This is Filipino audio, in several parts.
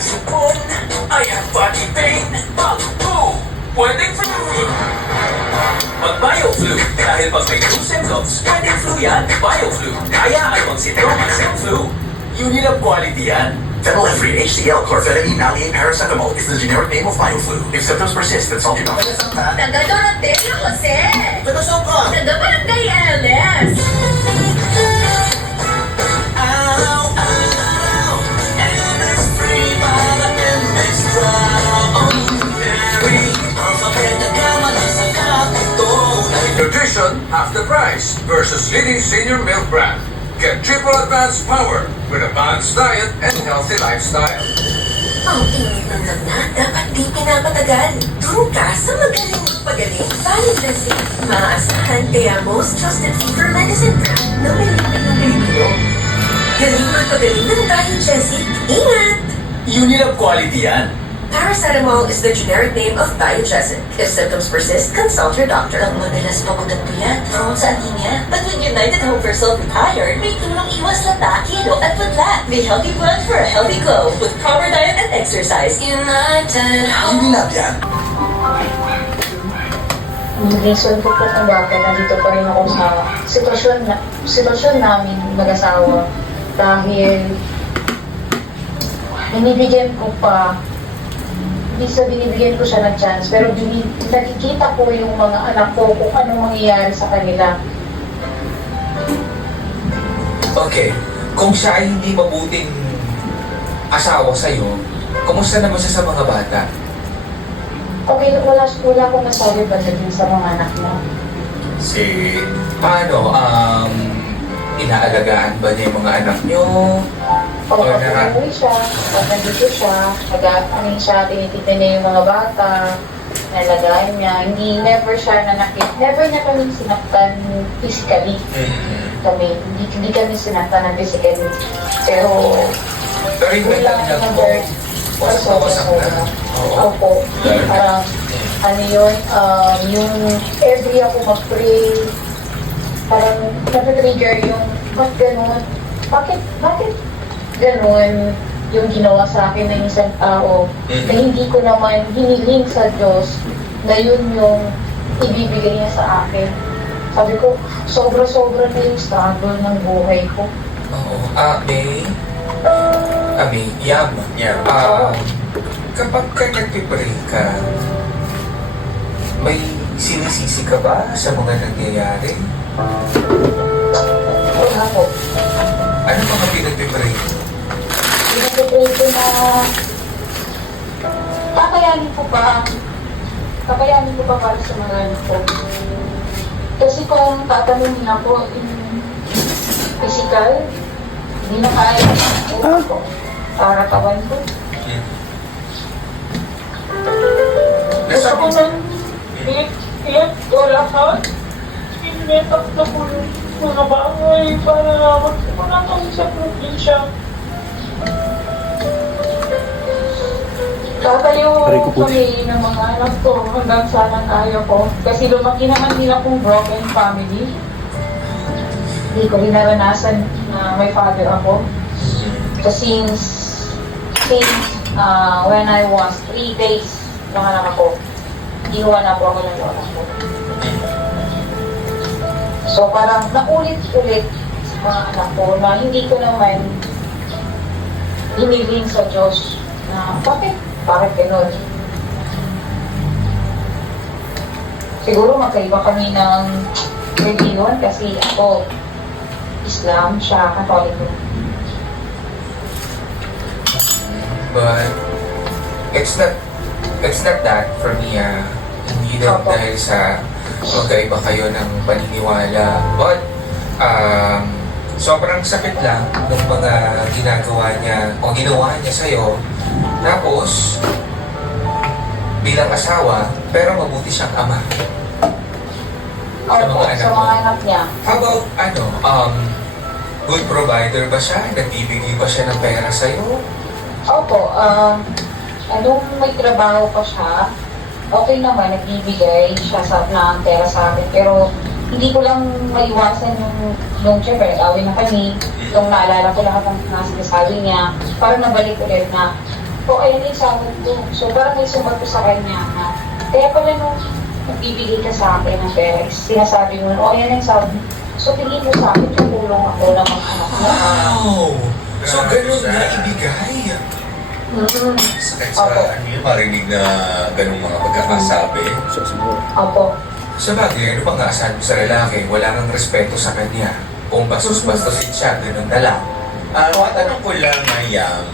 supon, I have body pain. Flu, pwedeng flu. Mag-BioFlu, dahil pag may flu symptoms, pwedeng flu yan. BioFlu, hayaan mong sintomas ng flu. Unilab quality yan. Phenylephrine, HCl, chlorphenamine, maleate, paracetamol is the generic name of BioFlu. If symptoms persist, consult your doctor. Taga Doroteo, Jose. Taga Soko. Taga Barangay LS. Nutrition half the price versus Liddy Senior Milk Brand. Get triple advanced power with a balanced diet and healthy lifestyle. Ang init ng lagnat, dapat di pinapatagal. Durong ka sa magaling magpagaling. Valid Lasik. Maaasahan kaya most trusted fever medicine brand na may liquid ng Pilipino. Galing magpagaling ng Biogesic. Ingat! Unilab quality yan. Paracetamol is the generic name of Biogesic. If symptoms persist, consult your doctor. Ang madalas pakutan puyat, prone sa anemia. But with United Hope for Sulfate Iron, may tulong iwas lata, kilo at putla. May healthy blood for a healthy glow with proper diet and exercise. United Hope. Unilab yan. Ang reason ko po kung bakit nandito pa rin ako sa sitwasyon namin mag-asawa dahil binibigyan ko pa, binibigyan ko siya ng chance, pero nakikita ko yung mga anak ko kung anong mangyayari sa kanila. Okay, kung siya ay hindi mabuting asawa sa'yo, kumusta naman siya sa mga bata? Okay, wala akong masabi ba din sa mga anak mo? Paano, inaalagaan ba niya yung mga anak niyo? Pag umuwi siya, pag nandito siya, nag-aanin siya, tinitignan niya yung mga bata, nalagayan niya, never niya kami sinaktan physically. Hindi kami sinaktan ng physically. Pero, yung mental health mo, wasak na. Opo. Parang, yung every ako mag-pray, parang nag-trigger yung, bakit ganun yung ginawa sa akin ng isang tao na hindi ko naman hiniling sa Diyos na yun yung ibibigay niya sa akin. Sabi ko, sobra-sobra na yung struggle ng buhay ko. Oo. Yam. Kapag ka nagpipray ka, may sinisisi ka ba sa mga nangyayari? Wala po. Ano mga pinagpipray? Pinag-pray ko na kakayanin ko pa para sa mga anak ko. Kasi kung tatanungin ako in physical, hindi na kaya ko. Para kawan ko. Gusto ko nang hit o lahat. Inetak na po yung mga bagay para magsimula kami sa probinsya. Tatayo kami ng mga anak ko hanggang sana kaya ko. Kasi lumaki naman din akong broken family. Hindi ko rin naranasan na may father ako. So since when I was 3 days, nanganak ako, iwan na po ako ng lola ko. So parang naulit-ulit sa mga anak ko na hindi ko naman hiniling sa Diyos na bakit gano'n? Siguro magkaiba kami ng religion kasi ako Islam, siya Katoliko. But it's not that for me, hindi na dahil sa magkaiba kayo ng paniniwala. But sobrang sakit lang ng mga ginagawa niya o ginawa niya sa'yo. Tapos, bilang asawa, pero mabuti siyang ama. Sa mga anak niya. How about, good provider ba siya? Nagbibigay ba siya ng pera sa'yo? Opo, nung may trabaho pa siya, okay naman, nagbibigay siya ng pera sa akin. Pero hindi ko lang maiwasan nung syempre, awin na kami, nung naalala ko lahat ng sinasabi niya, parang nabalik ulit na o ayan yung sahod ko. So parang may sumagot sa kanya na, kaya pala nung nagbibigay ka sa akin ng pera, sinasabi mo, o ayan yung sahod mo. So tingin mo sa akin, tumulong ako lang ang anak mo. Wow! So, ganun na ibigay. Sakit sa ano yung marinig na ganung mga pagkakasabi. Opo. Sa bagay, ano bang aasahan mo sa lalaki? Wala kang respeto sa kanya. Kung bastos-bastosin siya, ganun na lang. Matanong ko lang, Mayam,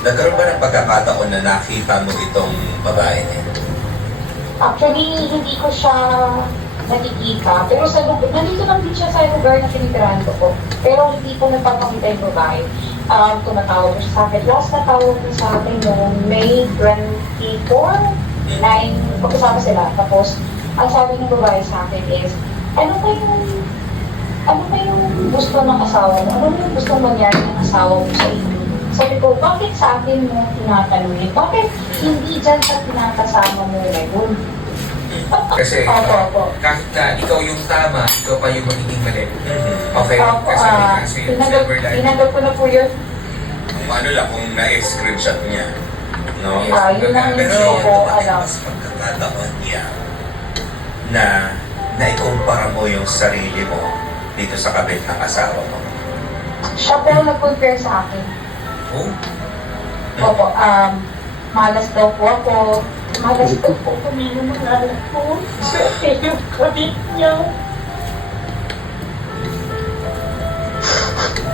nagkaroon ba ng pagkakataon na nakita mo itong babae na ito? Actually, hindi ko siya nakikita. Pero sa lugar, nandito lang din siya sa lugar na tinitirahan ko po. Pero hindi ko napapakita yung babae. Tumatawag ko siya sa akin. Last na tawag niya sa akin noong May 24, 9, pagkasama sila. Tapos, ang sabi ng babae sa akin is, ano ba yung gusto ng asawa mo? Ano ba yung gusto mangyari ng asawa mo sa inyo? Sabi ko, bakit sa akin mo tinatanungin? Bakit hindi dyan sa pinakasama mo ngayon? Kasi Opo. kahit na ikaw yung tama, ikaw pa yung magiging mali. Okay? Opo, Kasi yung silver lining. tinanggap ko na po yun. Kung ano lang, kung na-screenshot niya. No? Yun ang hindi Pero ko dumating alam. mas pagkakataon niya na naikumpara mo yung sarili mo dito sa kabit ng asawa mo. Siya pero nag-compare sa akin. Oh? Opo, malas daw po ako. Malas daw po kami ng mga anak ko. Kasi yung kabit niya.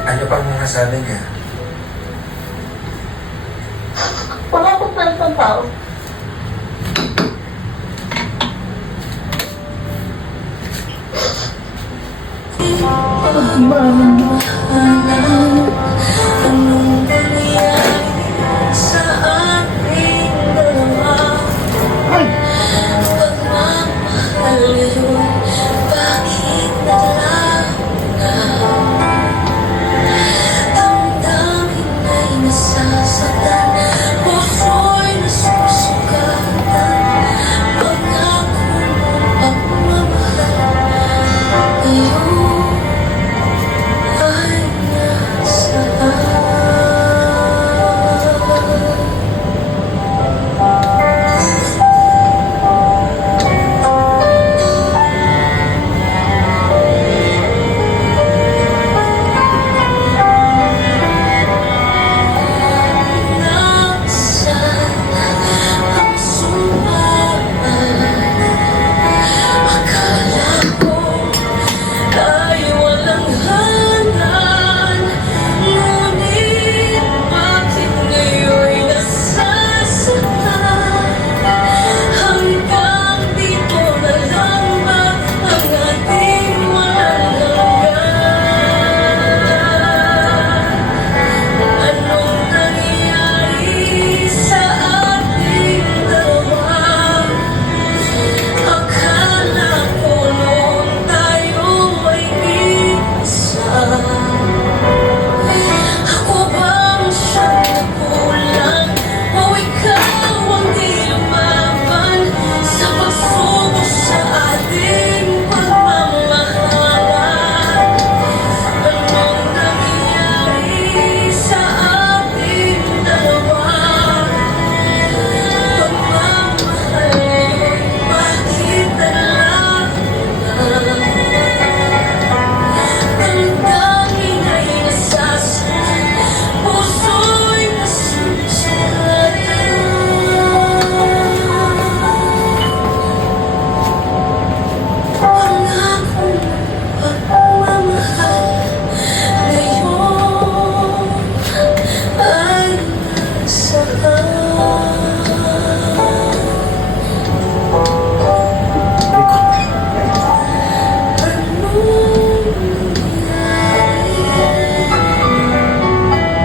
Ano pang mga sabi niya? Wala akong ng tao.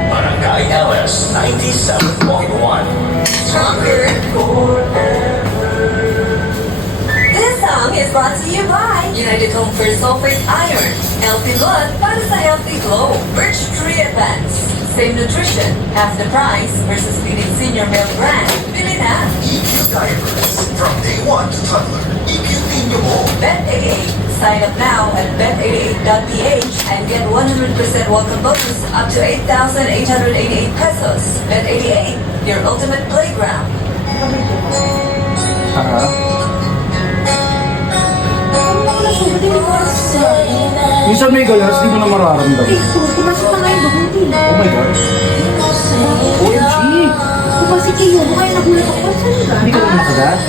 Barangay LS 97.1. Stronger. This song is brought to you by United Home for Sulfate Iron. Healthy blood para sa healthy glow. Birch Tree Advance. Same nutrition, half the price versus leading senior male brand. Bili na. EQ diapers. From day one to toddler. EQ Niño Mo. Bet88. Sign up now at bet88.ph and get 100% welcome bonus up to 8,888 pesos. Bet88. your ultimate playground. Minsan may galas, di mo na mararamdaman. Pumasok ka ngayon, babuti. Oh my God. OMG! Pumasok kayo, kaya nagulat ako. Saan ka? Hindi ka naman nakagat?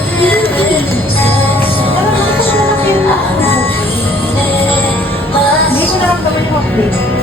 Hindi ko naramdaman yung update.